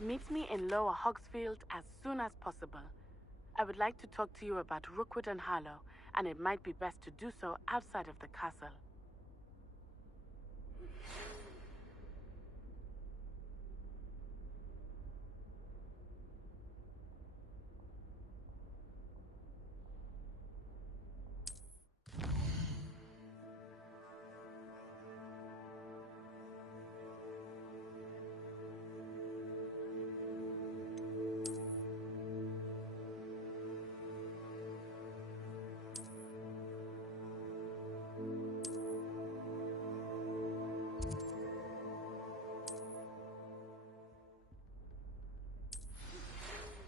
Meet me in Lower Hogsfield as soon as possible. I would like to talk to you about Rookwood and Harlow, and it might be best to do so outside of the castle.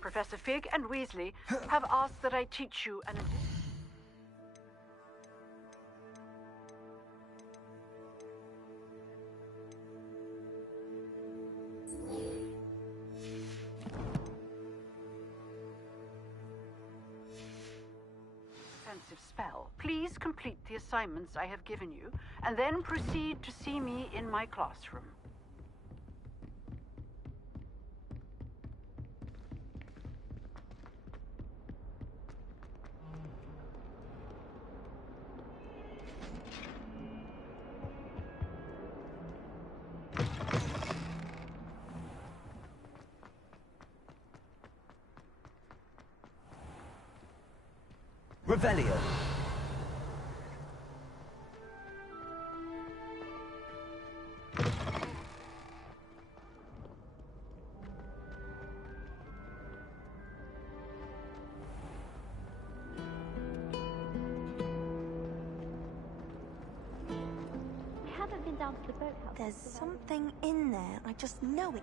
Professor Fig and Weasley have asked that I teach you an additional... spell. Please complete the assignments I have given you, and then proceed to see me in my classroom. Revelio. I haven't been down to the boathouse. There's something in there. I just know it.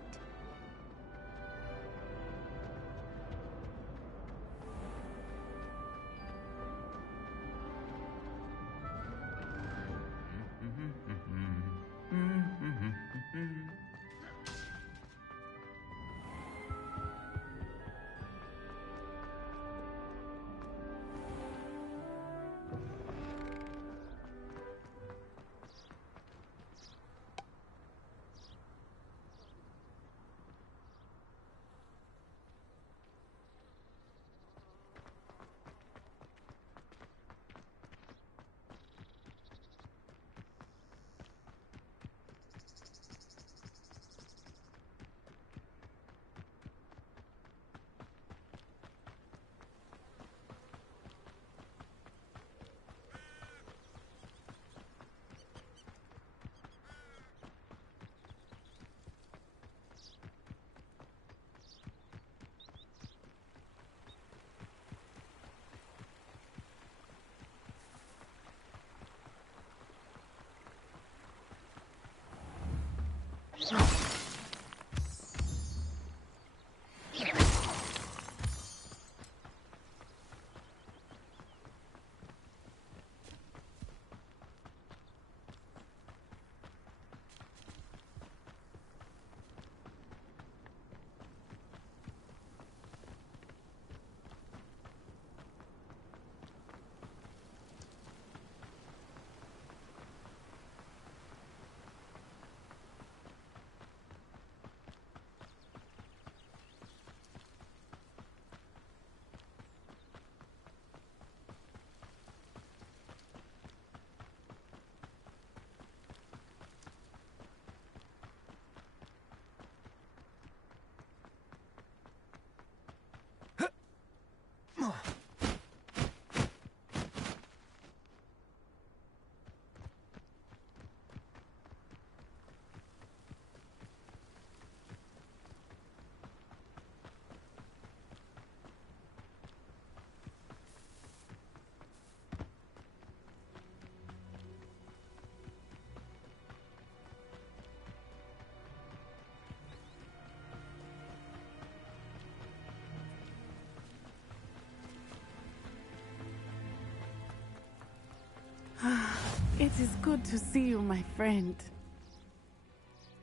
It is good to see you, my friend.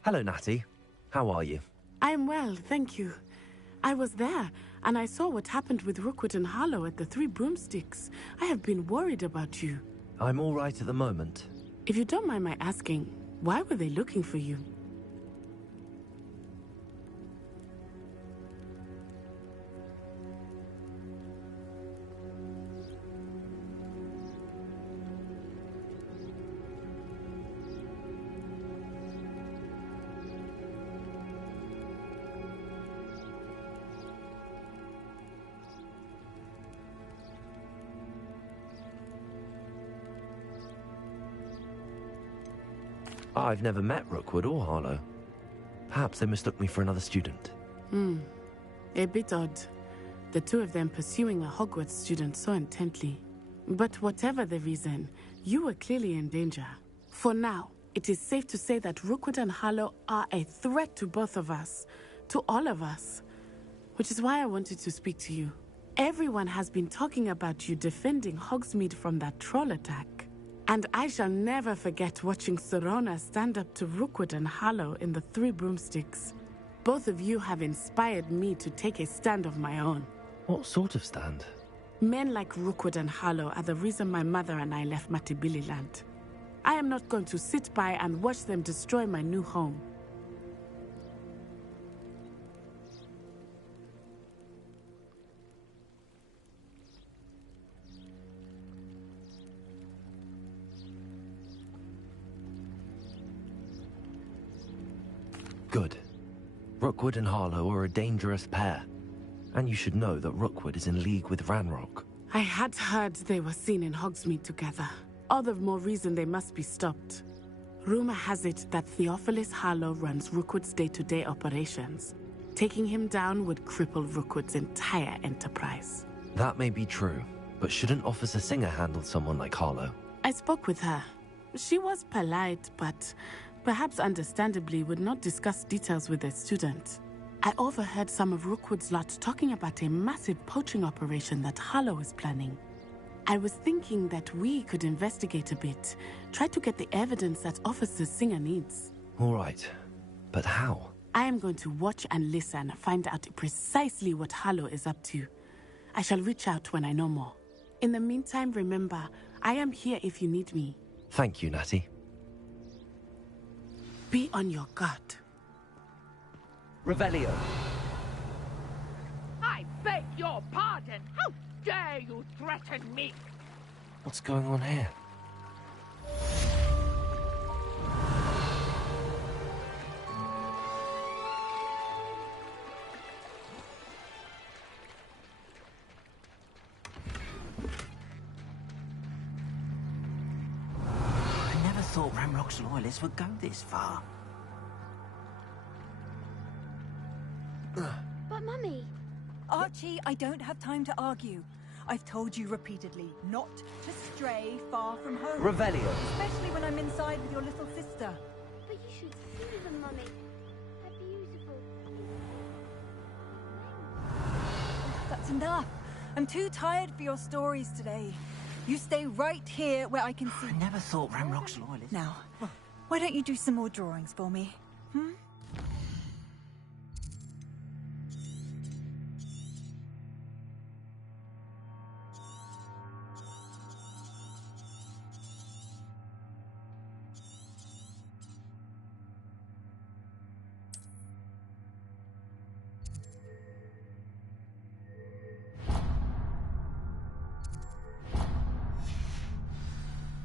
Hello, Natty. How are you? I'm well, thank you. I was there, and I saw what happened with Rookwood and Harlow at the Three Broomsticks. I have been worried about you. I'm all right at the moment. If you don't mind my asking, why were they looking for you? I've never met Rookwood or Harlow. Perhaps they mistook me for another student. A bit odd. The two of them pursuing a Hogwarts student so intently. But whatever the reason, you were clearly in danger. For now, it is safe to say that Rookwood and Harlow are a threat to both of us. To all of us. Which is why I wanted to speak to you. Everyone has been talking about you defending Hogsmeade from that troll attack. And I shall never forget watching Serona stand up to Rookwood and Harlow in the Three Broomsticks. Both of you have inspired me to take a stand of my own. What sort of stand? Men like Rookwood and Harlow are the reason my mother and I left Matibili land. I am not going to sit by and watch them destroy my new home. Good. Rookwood and Harlow are a dangerous pair. And you should know that Rookwood is in league with Ranrock. I had heard they were seen in Hogsmeade together. All the more reason they must be stopped. Rumor has it that Theophilus Harlow runs Rookwood's day-to-day operations. Taking him down would cripple Rookwood's entire enterprise. That may be true, but shouldn't Officer Singer handle someone like Harlow? I spoke with her. She was polite, but perhaps understandably would not discuss details with a student. I overheard some of Rookwood's lot talking about a massive poaching operation that Harlow is planning. I was thinking that we could investigate a bit, try to get the evidence that Officer Singer needs. All right, but how? I am going to watch and listen, find out precisely what Harlow is up to. I shall reach out when I know more. In the meantime, remember, I am here if you need me. Thank you, Natty. Be on your guard. Revelio. I beg your pardon. How dare you threaten me? What's going on here? I never thought Ramrock's loyalists would go this far. But Mummy... Archie, I don't have time to argue. I've told you repeatedly not to stray far from home. Revelio. Especially when I'm inside with your little sister. But you should see them, Mummy. They're beautiful. That's enough. I'm too tired for your stories today. You stay right here where I can see. I never thought Ramrock's loyalists... Now, why don't you do some more drawings for me?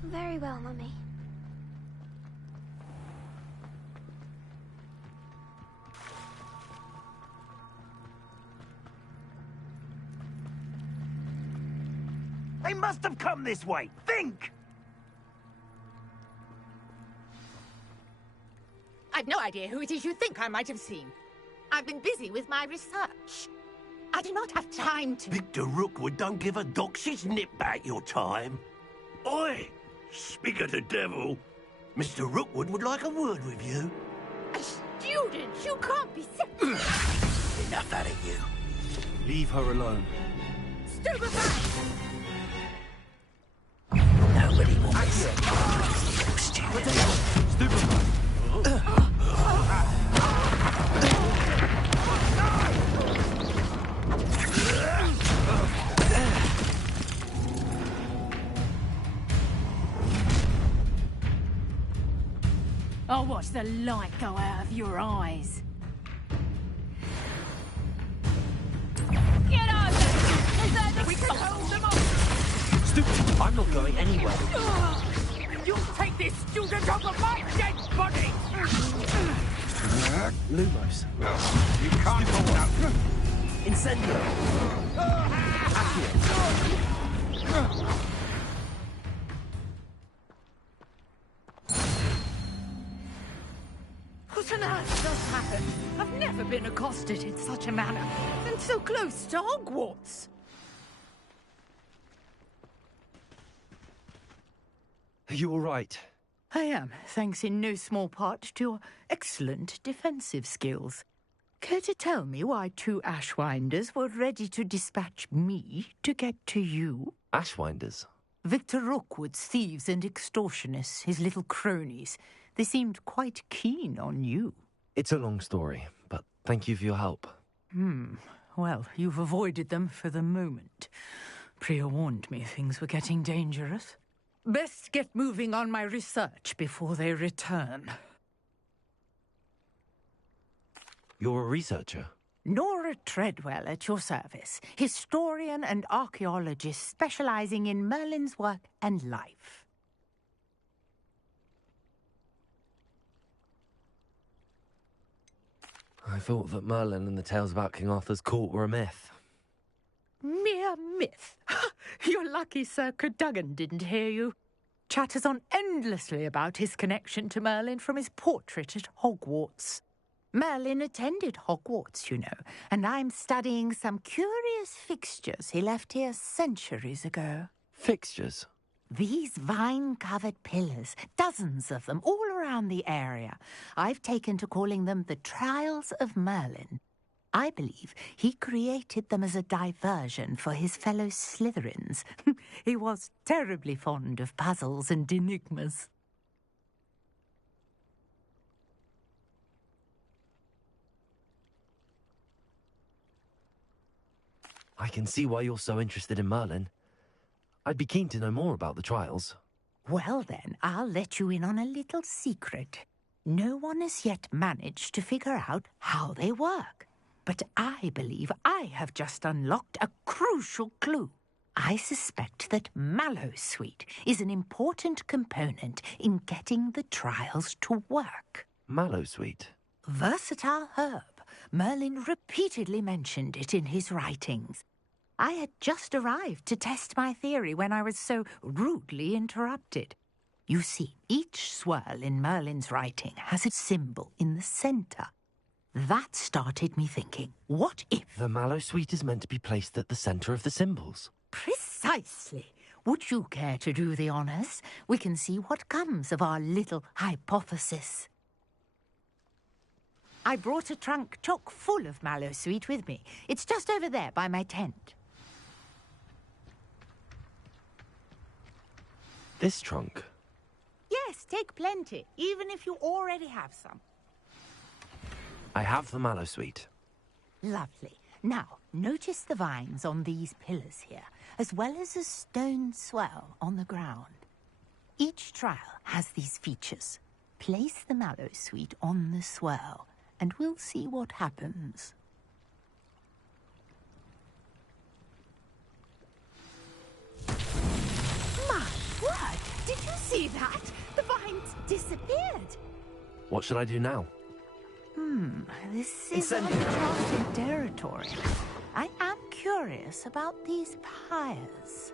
Very well, Mummy. They must have come this way. Think! I've no idea who it is you think I might have seen. I've been busy with my research. I do not have time to... Victor Rookwood don't give a doxy's nip back your time. Oi! Speak of the devil. Mr. Rookwood would like a word with you. A student? You can't be Enough out of you. Leave her alone. stupefied! Nobody wants it. Stupefy. I'll watch the light go out of your eyes. Get over! We can hold them off! Stupid! I'm not going anywhere. You take this student off of my dead body! Lumos. You can't hold out. Incendio. Accio. just happened? I've never been accosted in such a manner, and so close to Hogwarts. Are you all right? I am, thanks in no small part to your excellent defensive skills. Care to tell me why 2 Ashwinders were ready to dispatch me to get to you? Ashwinders? Victor Rookwood's thieves and extortionists, his little cronies. They seemed quite keen on you. It's a long story, but thank you for your help. Well, you've avoided them for the moment. Priya warned me things were getting dangerous. Best get moving on my research before they return. You're a researcher? Nora Treadwell at your service, historian and archaeologist specializing in Merlin's work and life. I thought that Merlin and the tales about King Arthur's court were a myth. Mere myth. You're lucky Sir Cadogan didn't hear you. Chatters on endlessly about his connection to Merlin from his portrait at Hogwarts. Merlin attended Hogwarts, you know, and I'm studying some curious fixtures he left here centuries ago. Fixtures? These vine-covered pillars, dozens of them, all around the area. I've taken to calling them the Trials of Merlin. I believe he created them as a diversion for his fellow Slytherins. He was terribly fond of puzzles and enigmas. I can see why you're so interested in Merlin. I'd be keen to know more about the trials. Well then, I'll let you in on a little secret. No one has yet managed to figure out how they work. But I believe I have just unlocked a crucial clue. I suspect that Mallowsweet is an important component in getting the trials to work. Mallowsweet? Versatile herb. Merlin repeatedly mentioned it in his writings. I had just arrived to test my theory when I was so rudely interrupted. You see, each swirl in Merlin's writing has a symbol in the centre. That started me thinking, what if... The Mallowsweet is meant to be placed at the centre of the symbols. Precisely. Would you care to do the honours? We can see what comes of our little hypothesis. I brought a trunk chock full of Mallowsweet with me. It's just over there by my tent. This trunk? Yes, take plenty, even if you already have some. I have the Mallowsweet. Lovely. Now, notice the vines on these pillars here, as well as a stone swell on the ground. Each trial has these features. Place the Mallowsweet on the swell, and we'll see what happens. My word! Did you see that? The vines disappeared. What should I do now? This is uncharted territory. I am curious about these pyres.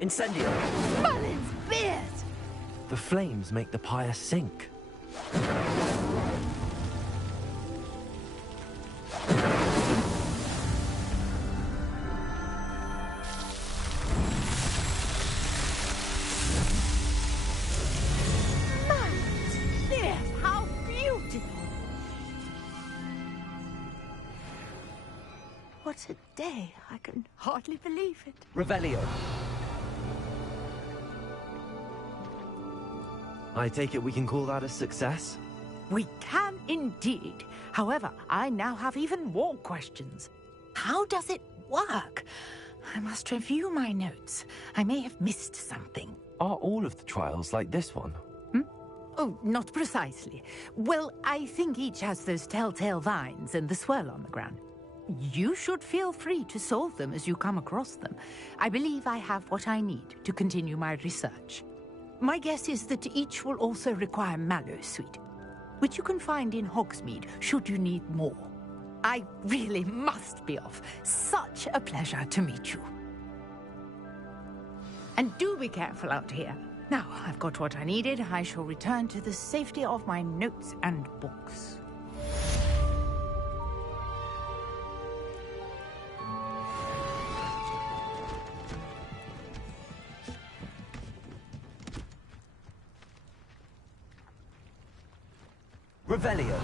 Incendio! Merlin's beard! The flames make the pyre sink. How beautiful! What a day. I can hardly believe it. Revelio. I take it we can call that a success? We can indeed. However, I now have even more questions. How does it work? I must review my notes. I may have missed something. Are all of the trials like this one? Oh, not precisely. Well, I think each has those telltale vines and the swirl on the ground. You should feel free to solve them as you come across them. I believe I have what I need to continue my research. My guess is that each will also require Mallowsweet, which you can find in Hogsmeade should you need more. I really must be off. Such a pleasure to meet you. And do be careful out here. Now, I've got what I needed. I shall return to the safety of my notes and books. Revelio.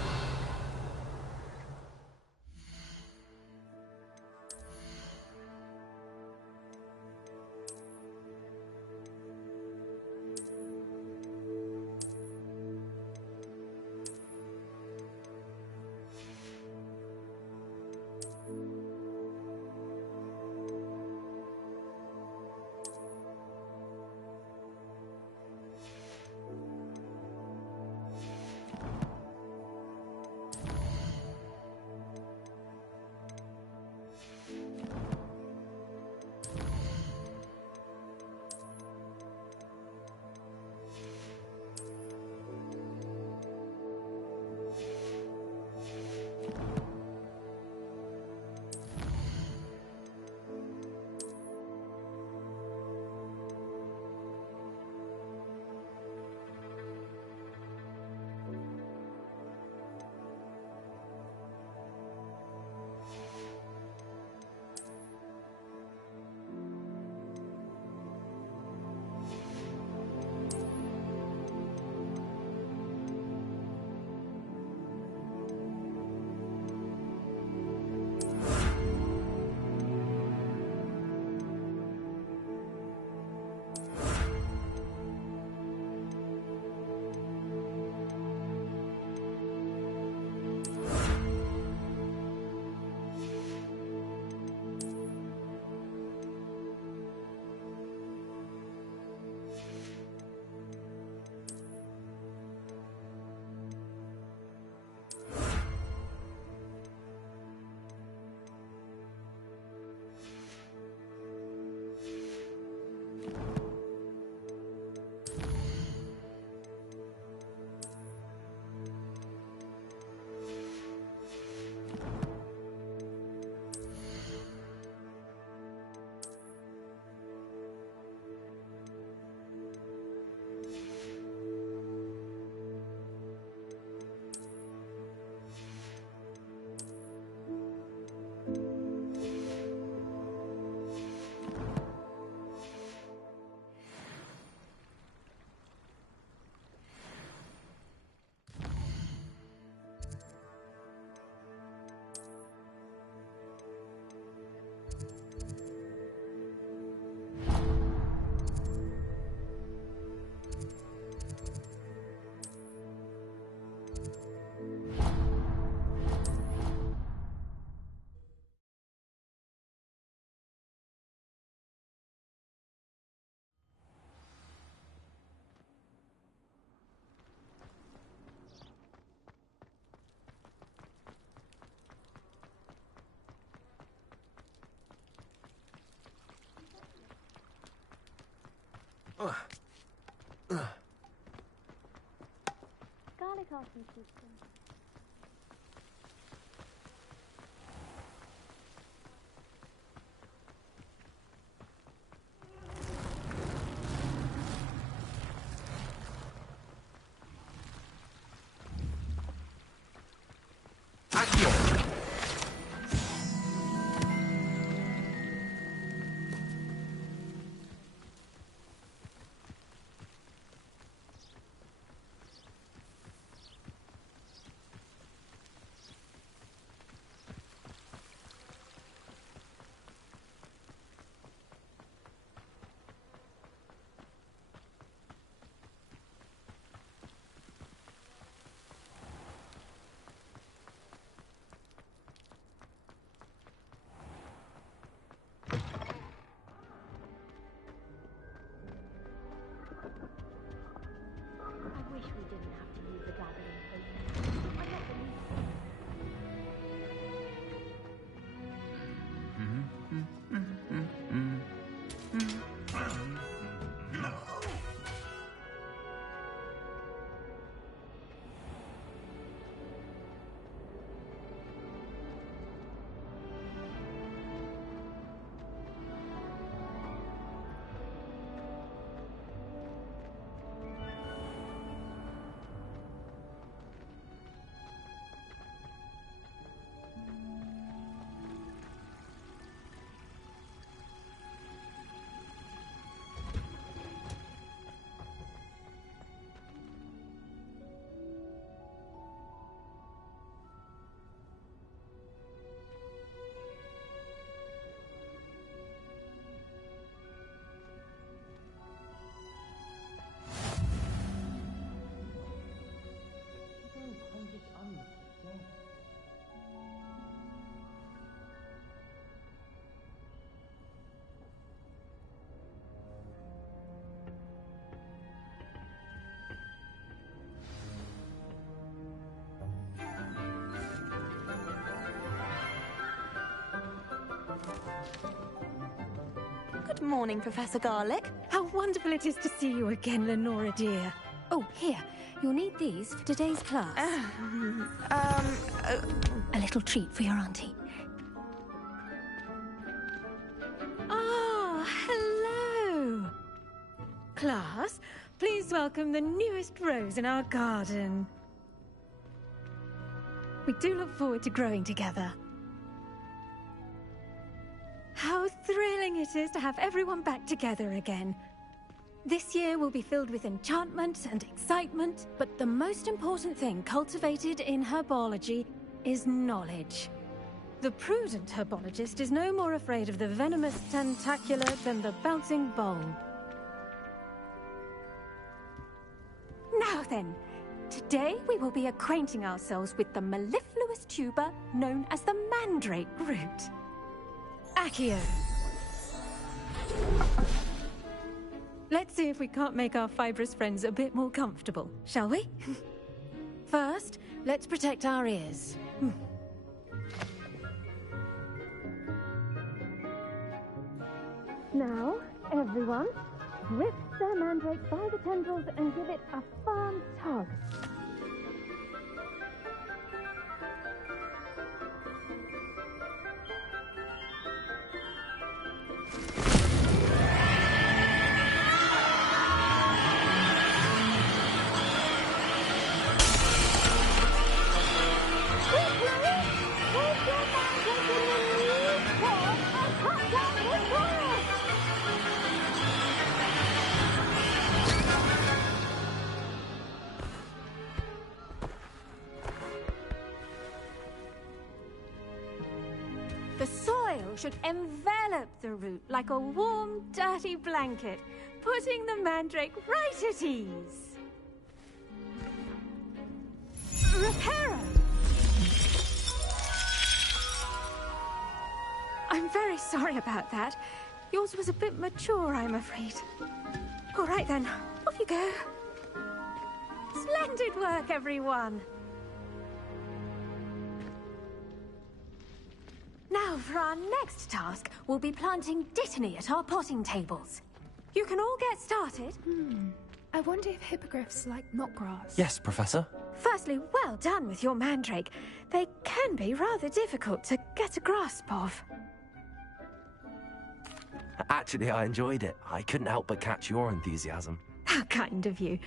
Garlic arson system. Good morning, Professor Garlic. How wonderful it is to see you again, Lenora dear. Oh, here. You'll need these for today's class. A little treat for your auntie. Ah, hello. Class, please welcome the newest rose in our garden. We do look forward to growing together. How thrilling it is to have everyone back together again. This year will be filled with enchantment and excitement, but the most important thing cultivated in herbology is knowledge. The prudent herbologist is no more afraid of the venomous tentacula than the bouncing bulb. Now then, today we will be acquainting ourselves with the mellifluous tuber known as the mandrake root. Accio. Let's see if we can't make our fibrous friends a bit more comfortable, shall we? First, let's protect our ears. Now, everyone, grip their mandrake by the tendrils and give it a firm tug. The soil should envelop the root like a warm, dirty blanket, putting the mandrake right at ease. Reparo! I'm very sorry about that. Yours was a bit mature, I'm afraid. All right then, off you go. Splendid work, everyone! Now, for our next task, we'll be planting dittany at our potting tables. You can all get started. I wonder if hippogriffs like knotgrass. Yes, Professor. Firstly, well done with your mandrake. They can be rather difficult to get a grasp of. Actually, I enjoyed it. I couldn't help but catch your enthusiasm. How kind of you.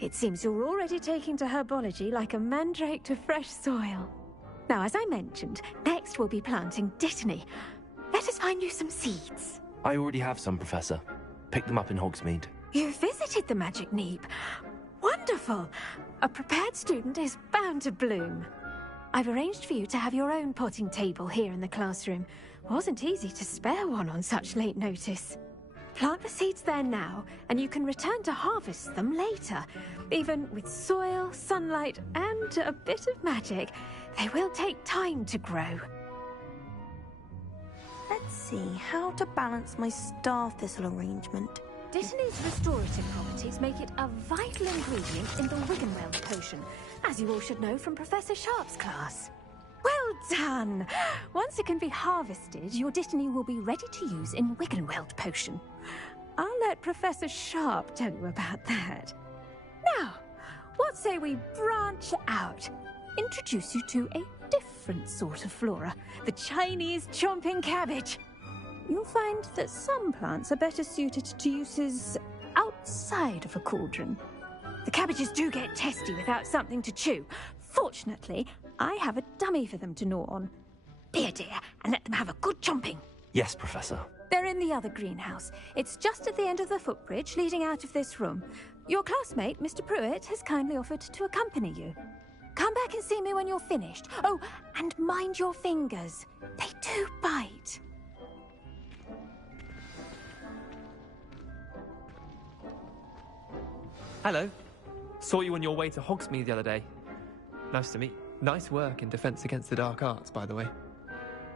It seems you're already taking to herbology like a mandrake to fresh soil. Now, as I mentioned, next we'll be planting dittany. Let us find you some seeds. I already have some, Professor. Picked them up in Hogsmeade. You visited the Magic Neep. Wonderful! A prepared student is bound to bloom. I've arranged for you to have your own potting table here in the classroom. Wasn't easy to spare one on such late notice. Plant the seeds there now, and you can return to harvest them later. Even with soil, sunlight, and a bit of magic, they will take time to grow. Let's see how to balance my star thistle arrangement. Dittany's restorative properties make it a vital ingredient in the Wiggenweld potion, as you all should know from Professor Sharp's class. Well done! Once it can be harvested, your dittany will be ready to use in Wiggenweld potion. I'll let Professor Sharp tell you about that. Now, what say we branch out? Introduce you to a different sort of flora, the Chinese chomping cabbage. You'll find that some plants are better suited to uses outside of a cauldron. The cabbages do get testy without something to chew. Fortunately, I have a dummy for them to gnaw on. Be a dear and let them have a good chomping. Yes, Professor. They're in the other greenhouse. It's just at the end of the footbridge leading out of this room. Your classmate, Mr. Pruitt, has kindly offered to accompany you. Come back and see me when you're finished. Oh, and mind your fingers. They do bite. Hello. Saw you on your way to Hogsmeade the other day. Nice to meet you. Nice work in Defense Against the Dark Arts, by the way.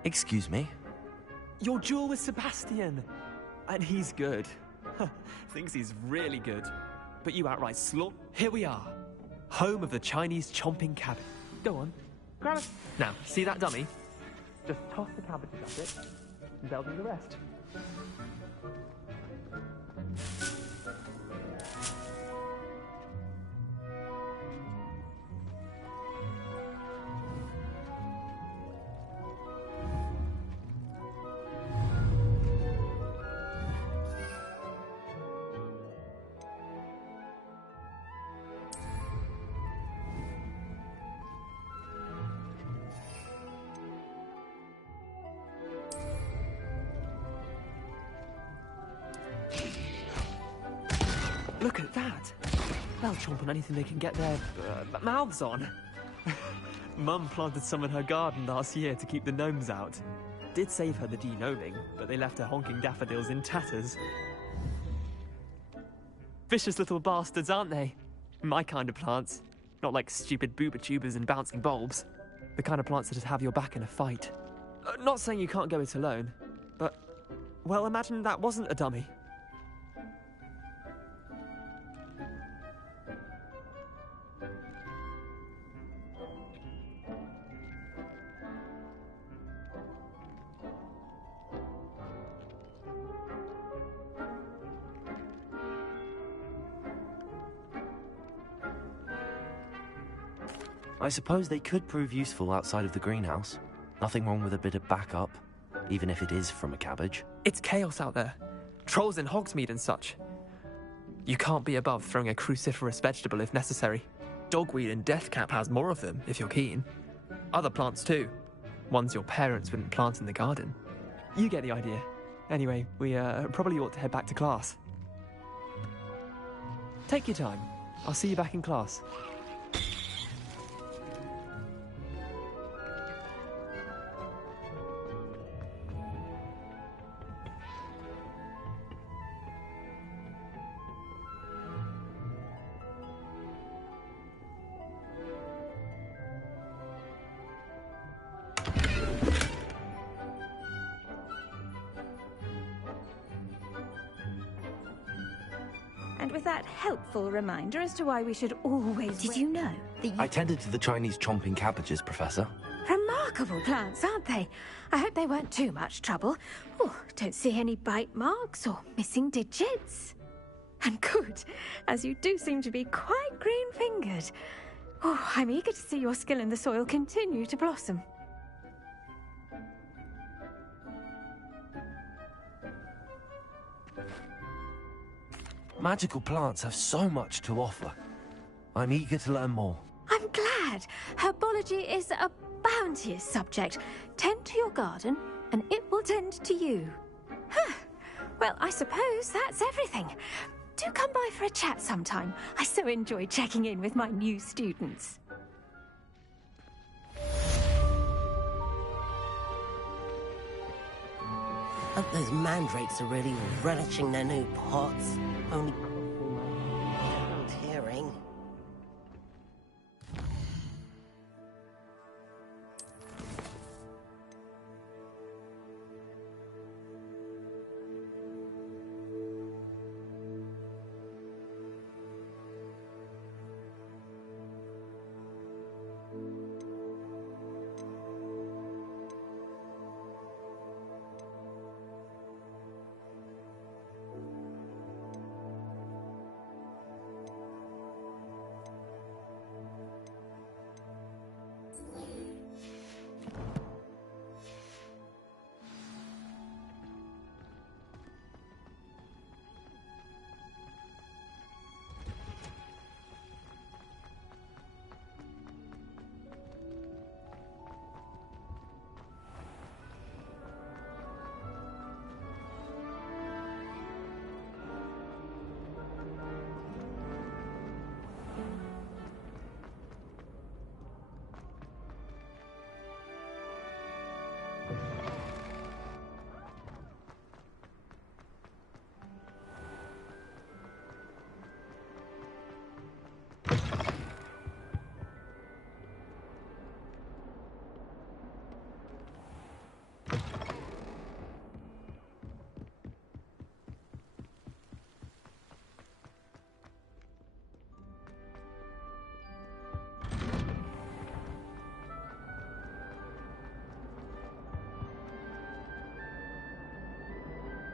Excuse me? Your duel with Sebastian. And he's good. Thinks he's really good. But you outright slaughter. Here we are. Home of the Chinese chomping cabbage. Go on. Grab it. Now, see that dummy? Just toss the cabbages at it. and they'll do the rest. Look at that! They'll chomp on anything they can get their mouths on. Mum planted some in her garden last year to keep the gnomes out. Did save her the de-gnoming, but they left her honking daffodils in tatters. Vicious little bastards, aren't they? My kind of plants. Not like stupid booba tubers and bouncing bulbs. The kind of plants that'd have your back in a fight. Not saying you can't go it alone, but... well, imagine that wasn't a dummy. I suppose they could prove useful outside of the greenhouse. Nothing wrong with a bit of backup, even if it is from a cabbage. It's chaos out there. Trolls in Hogsmeade and such. You can't be above throwing a cruciferous vegetable if necessary. Dogweed and deathcap has more of them, if you're keen. Other plants too. Ones your parents wouldn't plant in the garden. You get the idea. Anyway, we probably ought to head back to class. Take your time. I'll see you back in class. And with that helpful reminder as to why we should always... Did you know that I tended to the Chinese chomping cabbages, Professor. Remarkable plants, aren't they? I hope they weren't too much trouble. Oh, don't see any bite marks or missing digits. And good, as you do seem to be quite green-fingered. Oh, I'm eager to see your skill in the soil continue to blossom. Magical plants have so much to offer. I'm eager to learn more. I'm glad. Herbology is a bounteous subject. Tend to your garden, and it will tend to you. Huh. Well, I suppose that's everything. Do come by for a chat sometime. I so enjoy checking in with my new students. Hope those mandrakes are really relishing their new pots. Only hearing.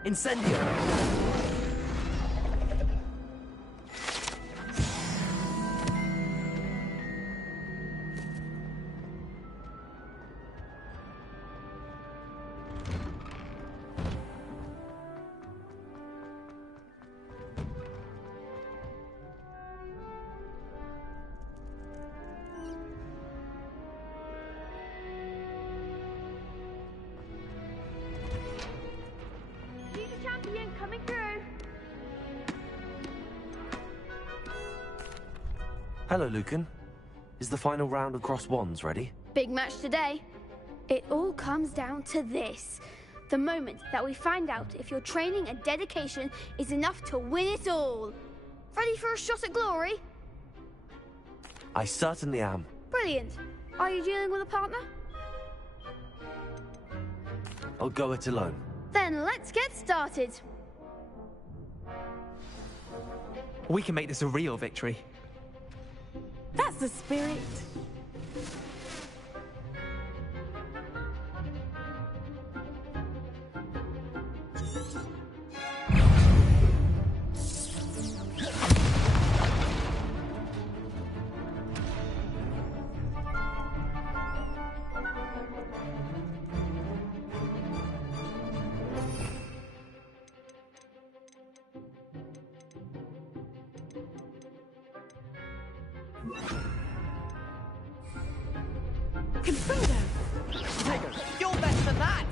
Incendio! Champion coming through. Hello, Lucan. Is the final round of Cross Wands ready? Big match today. It all comes down to this. The moment that we find out if your training and dedication is enough to win it all. Ready for a shot at glory? I certainly am. Brilliant. Are you dealing with a partner? I'll go it alone. Then let's get started. We can make this a real victory. That's the spirit. You're better than that!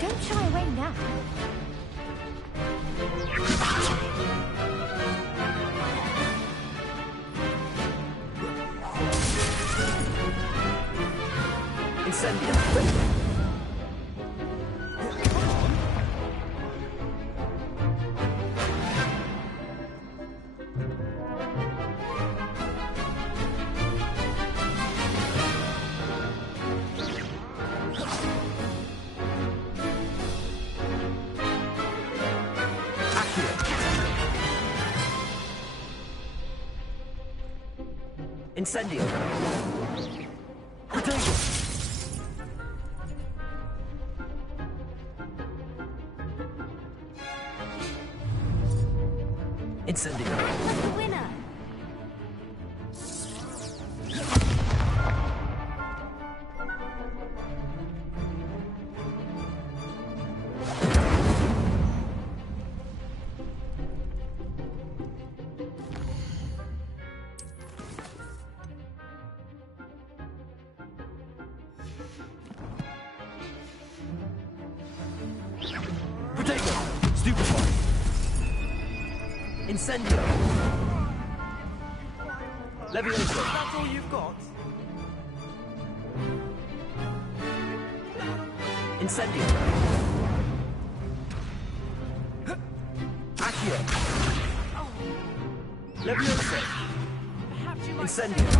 Don't shy away now. Incendio! Incendio! Protego! Incendio! That's the winner. Protego! Stupefy! Incendio! Levioso! That's all you've got? Incendio! Accio! Levioso! Incendio!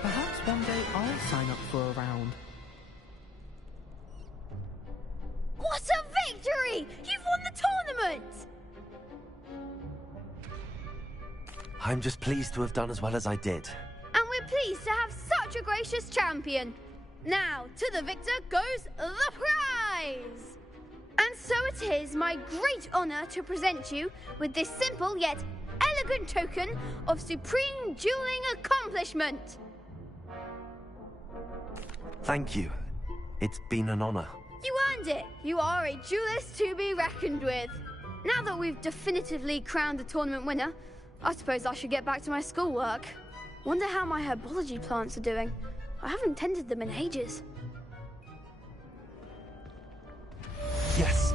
Perhaps one day I'll sign up for a round. What a victory! You've won the tournament! I'm just pleased to have done as well as I did. And we're pleased to have such a gracious champion. Now, to the victor goes the prize! And so it is my great honor to present you with this simple yet elegant token of supreme dueling accomplishment. Thank you. It's been an honor. You earned it. You are a duelist to be reckoned with. Now that we've definitively crowned the tournament winner, I suppose I should get back to my schoolwork. Wonder how my herbology plants are doing. I haven't tended them in ages. Yes.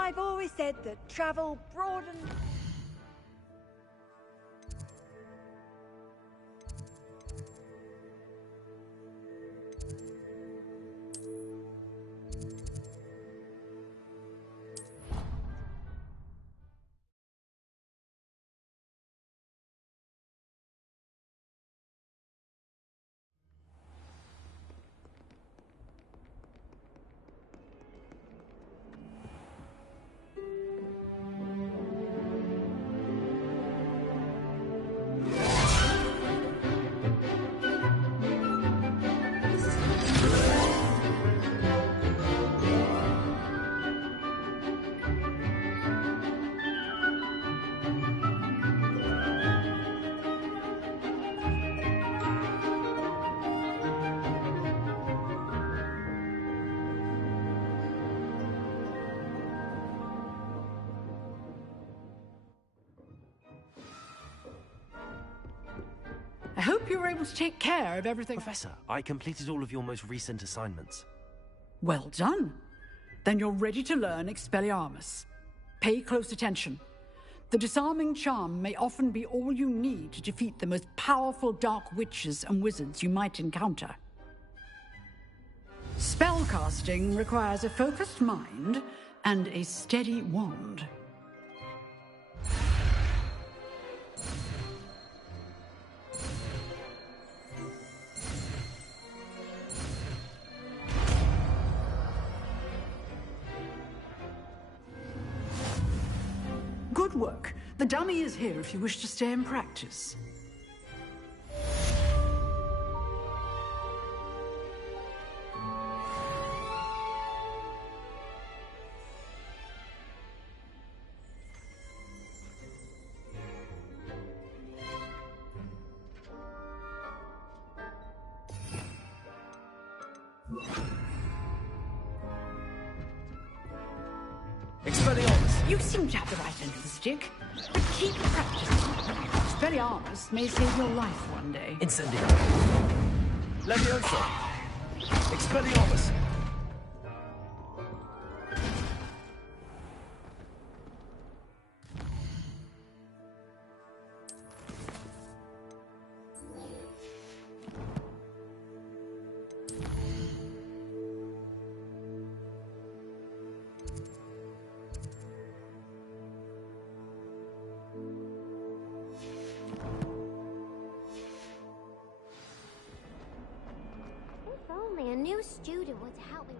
I've always said that travel broadens... I hope you were able to take care of everything. Professor, I completed all of your most recent assignments. Well done. Then you're ready to learn Expelliarmus. Pay close attention. The disarming charm may often be all you need to defeat the most powerful dark witches and wizards you might encounter. Spellcasting requires a focused mind and a steady wand. Good work. The dummy is here if you wish to stay and practice. Expelliarmus! You seem to have the right end of the stick, but keep practicing. Expelliarmus may save your life one day. Incendio. Leviosa! Expelliarmus! If only a new student would help me.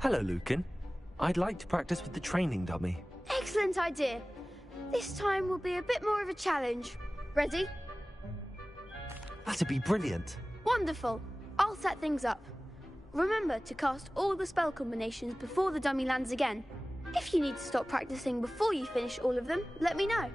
Hello, Lucan. I'd like to practice with the training dummy. Excellent idea. This time will be a bit more of a challenge. Ready? That'd be brilliant. Wonderful. I'll set things up. Remember to cast all the spell combinations before the dummy lands again. If you need to stop practicing before you finish all of them, let me know.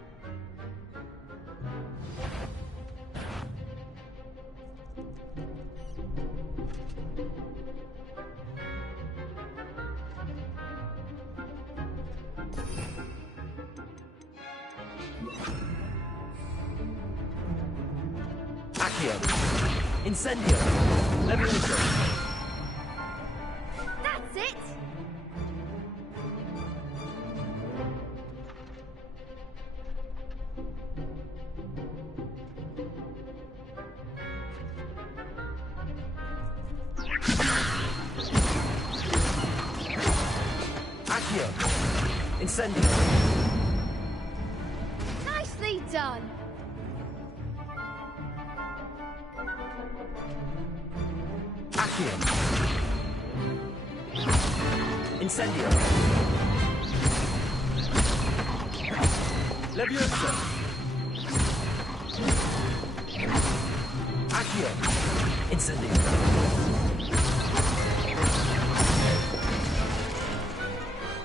Accio! Incendio! Levioso! That's it! Accio! Incendio! Nicely done! Accio! Incendio! Levioso! Accio! Incendio!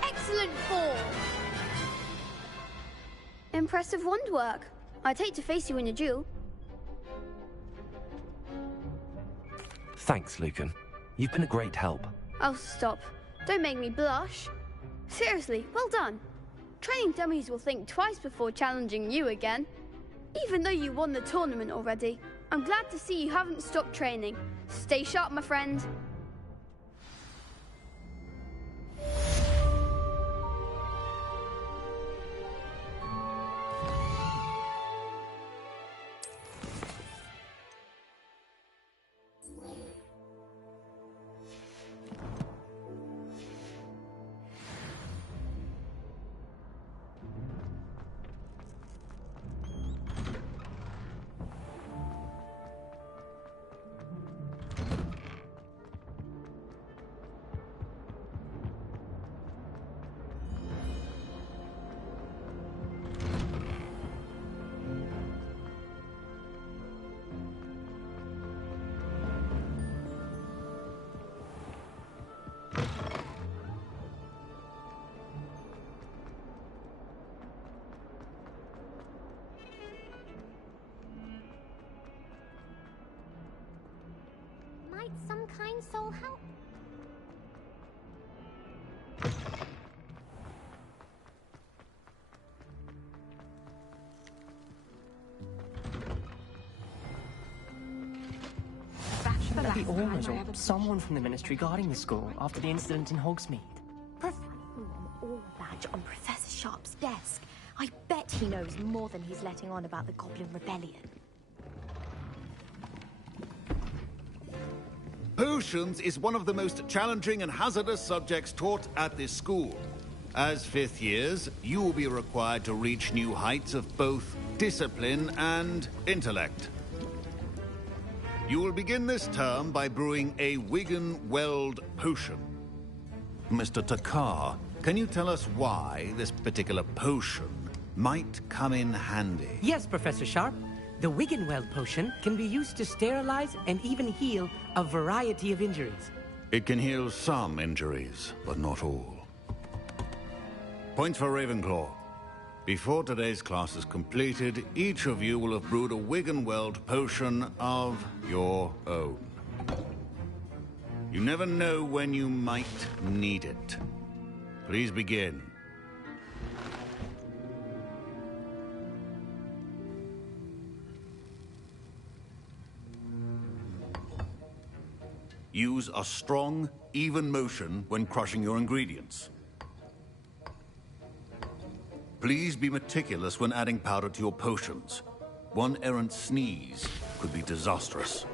Excellent form! Impressive wand work. I'd hate to face you in a duel. Thanks, Lucan. You've been a great help. Oh, stop. Don't make me blush. Seriously, well done. Training dummies will think twice before challenging you again. Even though you won the tournament already, I'm glad to see you haven't stopped training. Stay sharp, my friend. Might some kind soul help? Shouldn't there be almost or someone from the Ministry guarding the school after the incident in Hogsmeade? All of that on Professor Sharp's desk. I bet he knows more than he's letting on about the Goblin Rebellion. Potions is one of the most challenging and hazardous subjects taught at this school. As fifth years, you will be required to reach new heights of both discipline and intellect. You will begin this term by brewing a Wigan-Weld potion. Mr. Takar, can you tell us why this particular potion might come in handy? Yes, Professor Sharp. The Wiggenweld potion can be used to sterilize and even heal a variety of injuries. It can heal some injuries, but not all. Points for Ravenclaw. Before today's class is completed, each of you will have brewed a Wiggenweld potion of your own. You never know when you might need it. Please begin. Use a strong, even motion when crushing your ingredients. Please be meticulous when adding powder to your potions. One errant sneeze could be disastrous.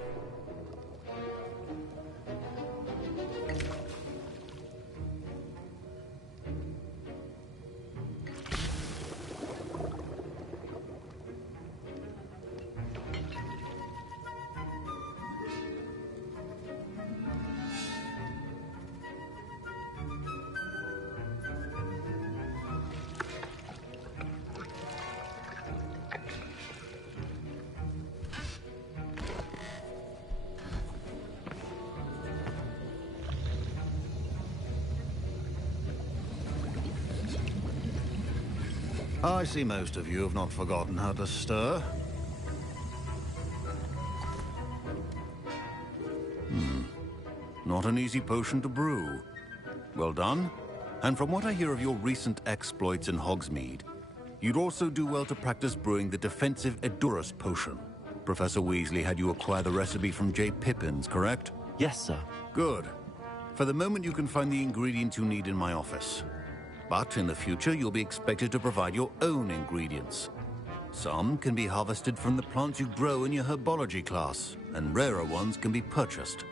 I see most of you have not forgotten how to stir. Not an easy potion to brew. Well done. And from what I hear of your recent exploits in Hogsmeade, you'd also do well to practice brewing the defensive Edurus potion. Professor Weasley had you acquire the recipe from J. Pippin's, correct? Yes, sir. Good. For the moment, you can find the ingredients you need in my office. But in the future, you'll be expected to provide your own ingredients. Some can be harvested from the plants you grow in your herbology class, and rarer ones can be purchased.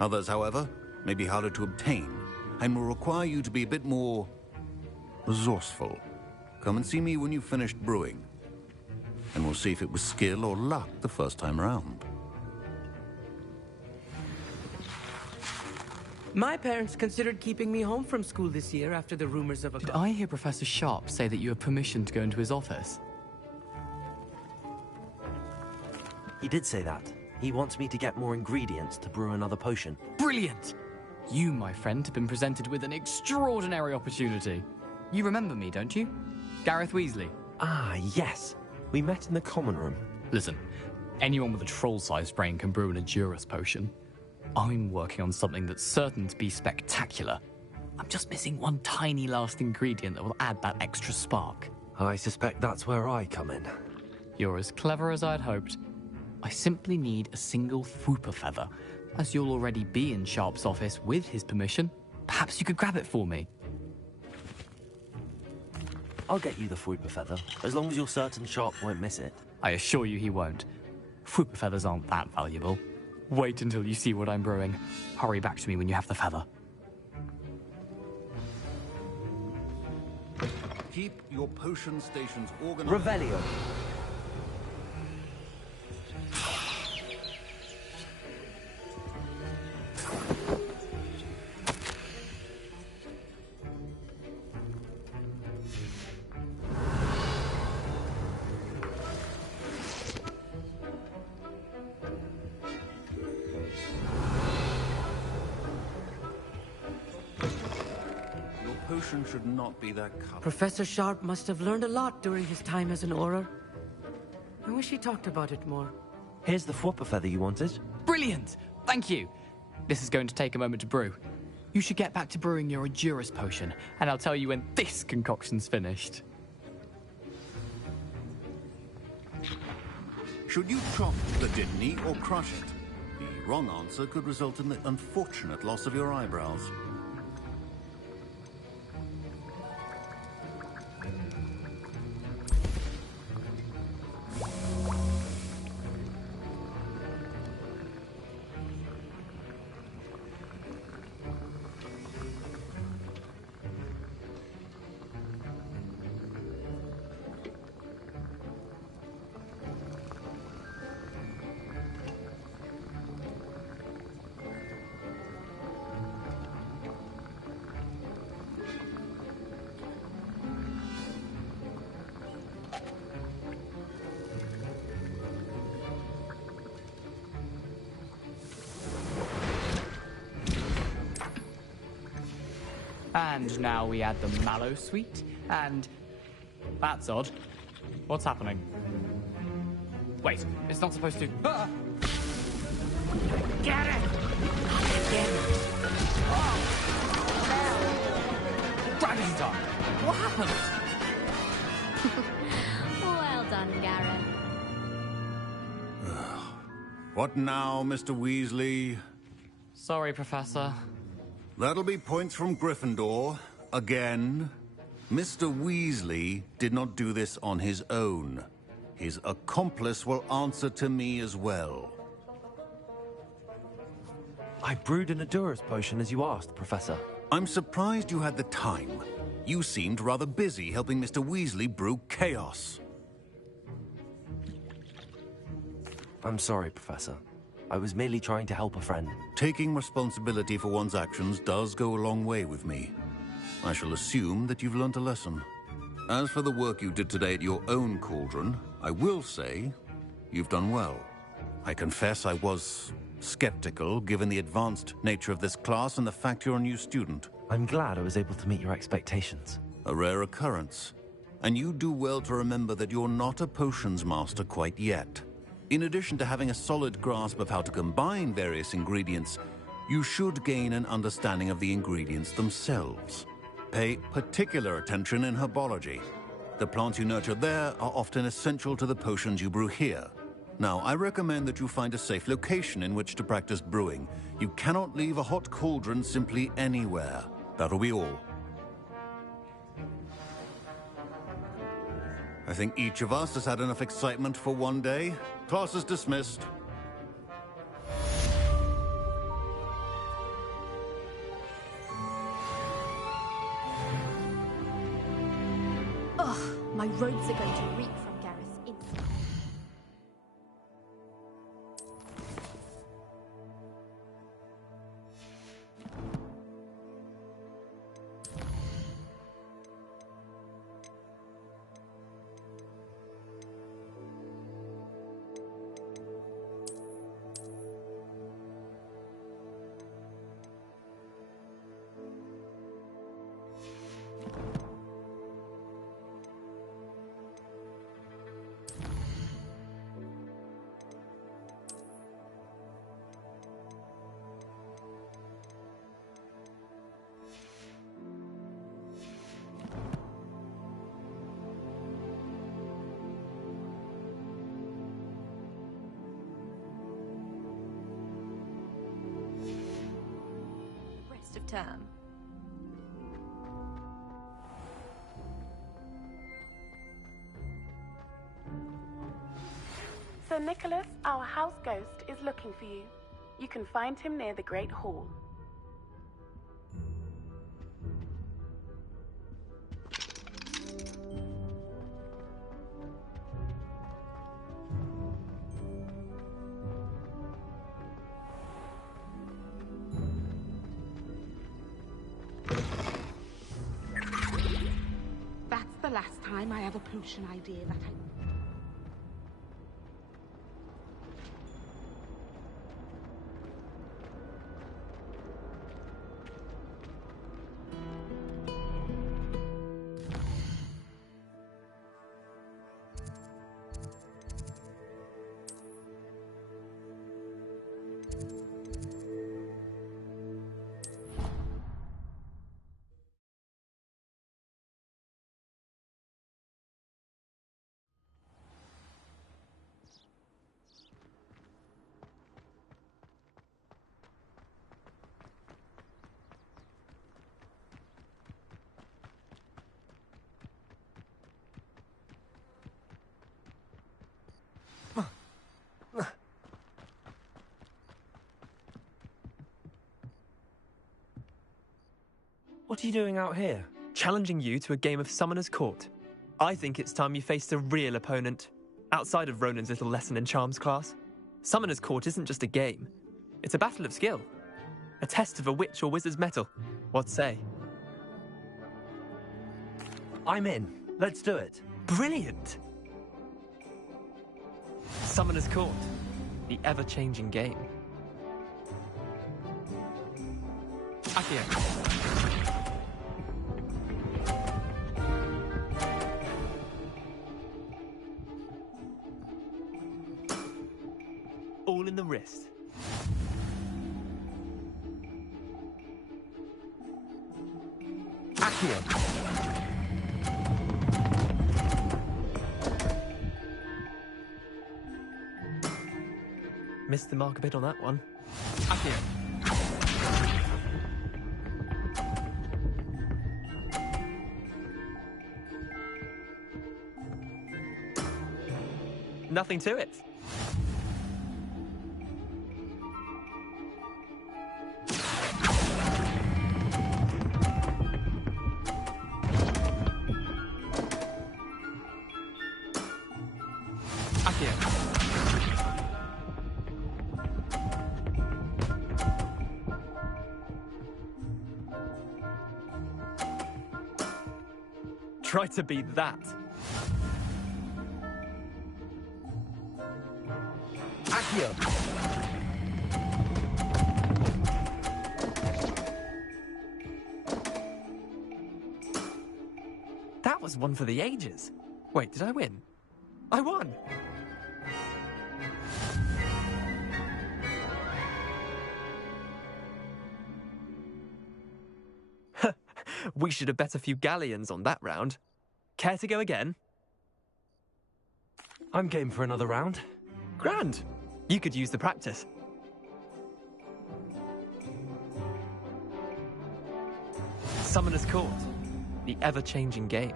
Others, however, may be harder to obtain, and will require you to be a bit more resourceful. Come and see me when you've finished brewing, and we'll see if it was skill or luck the first time around. My parents considered keeping me home from school this year after the rumors of a... Did I hear Professor Sharp say that you have permission to go into his office? He did say that. He wants me to get more ingredients to brew another potion. Brilliant! You, my friend, have been presented with an extraordinary opportunity. You remember me, don't you? Gareth Weasley. Ah, yes. We met in the common room. Listen, anyone with a troll-sized brain can brew an Edurus potion. I'm working on something that's certain to be spectacular. I'm just missing one tiny last ingredient that will add that extra spark. I suspect that's where I come in. You're as clever as I'd hoped. I simply need a single Fwooper feather. As you'll already be in Sharp's office with his permission, perhaps you could grab it for me. I'll get you the Fwooper feather, as long as you're certain Sharp won't miss it. I assure you he won't. Fwooper feathers aren't that valuable. Wait until you see what I'm brewing. Hurry back to me when you have the feather. Keep your potion stations organized. Revelio. Potion should not be that color. Professor Sharp must have learned a lot during his time as an Auror. I wish he talked about it more. Here's the Fwooper feather you wanted. Brilliant! Thank you! This is going to take a moment to brew. You should get back to brewing your Edurus potion, and I'll tell you when this concoction's finished. Should you chop the Dittany or crush it? The wrong answer could result in the unfortunate loss of your eyebrows. And now we add the mallow sweet, and... That's odd. What's happening? Wait, it's not supposed to... Ah! Get it! Get it! Oh! Dragon's tongue! What happened? Well done, Gareth. What now, Mr. Weasley? Sorry, Professor. That'll be points from Gryffindor. Again. Mr. Weasley did not do this on his own. His accomplice will answer to me as well. I brewed an Edurus potion as you asked, Professor. I'm surprised you had the time. You seemed rather busy helping Mr. Weasley brew chaos. I'm sorry, Professor. I was merely trying to help a friend. Taking responsibility for one's actions does go a long way with me. I shall assume that you've learnt a lesson. As for the work you did today at your own cauldron, I will say you've done well. I confess I was skeptical, given the advanced nature of this class and the fact you're a new student. I'm glad I was able to meet your expectations. A rare occurrence. And you do well to remember that you're not a potions master quite yet. In addition to having a solid grasp of how to combine various ingredients, you should gain an understanding of the ingredients themselves. Pay particular attention in herbology. The plants you nurture there are often essential to the potions you brew here. Now, I recommend that you find a safe location in which to practice brewing. You cannot leave a hot cauldron simply anywhere. That'll be all. I think each of us has had enough excitement for one day. Class is dismissed. Ugh, my robes are going to reek from Gareth instantly. Of term. Sir Nicholas, our house ghost, is looking for you. You can find him near the Great Hall. That's the last time I have a potion idea that I... What are you doing out here? Challenging you to a game of Summoner's Court. I think it's time you faced a real opponent, outside of Ronan's little lesson in charms class. Summoner's Court isn't just a game. It's a battle of skill. A test of a witch or wizard's mettle. What say? I'm in. Let's do it. Brilliant! Summoner's Court. The ever-changing game. Accio. All in the wrist. Accio. Missed the mark a bit on that one. Accio. Nothing to it. Try to beat that. Accio. That was one for the ages. Wait, did I win? I won! We should have bet a few galleons on that round. Care to go again? I'm game for another round. Grand. You could use the practice. Summoner's Court. The ever-changing game.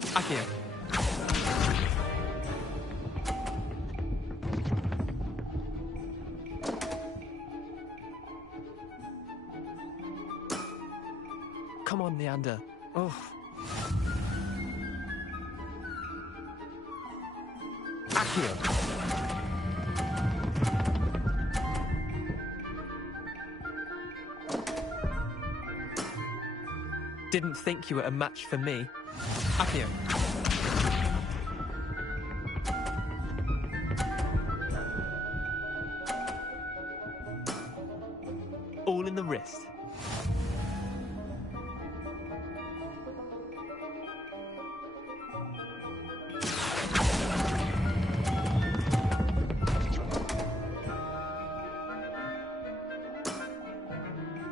Accio. Come on, Neander. Oh. Accio. Didn't think you were a match for me. Accio. All in the wrist.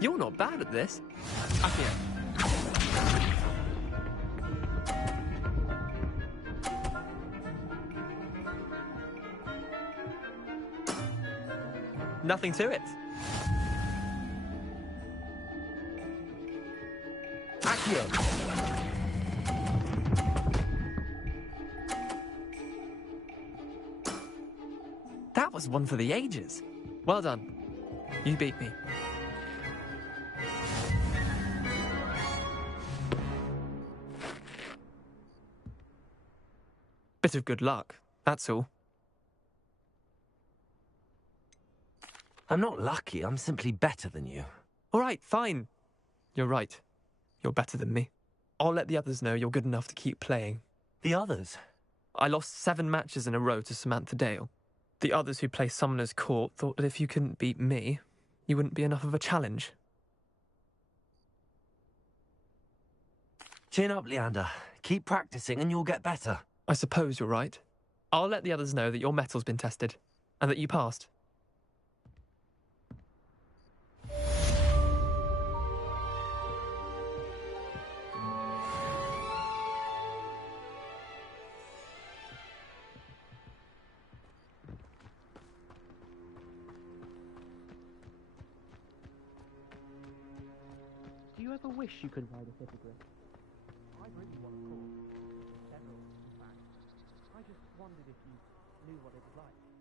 You're not bad at this. Accio. Nothing to it. Accio. That was one for the ages. Well done. You beat me. Bit of good luck, that's all. I'm not lucky, I'm simply better than you. All right, fine. You're right. You're better than me. I'll let the others know you're good enough to keep playing. The others? I lost 7 matches in a row to Samantha Dale. The others who play Summoner's Court thought that if you couldn't beat me, you wouldn't be enough of a challenge. Chin up, Leander. Keep practicing and you'll get better. I suppose you're right. I'll let the others know that your metal's been tested, and that you passed. Do you ever wish you could ride a hippogriff? I really want to call. Several, in fact. I just wondered if you knew what it was like.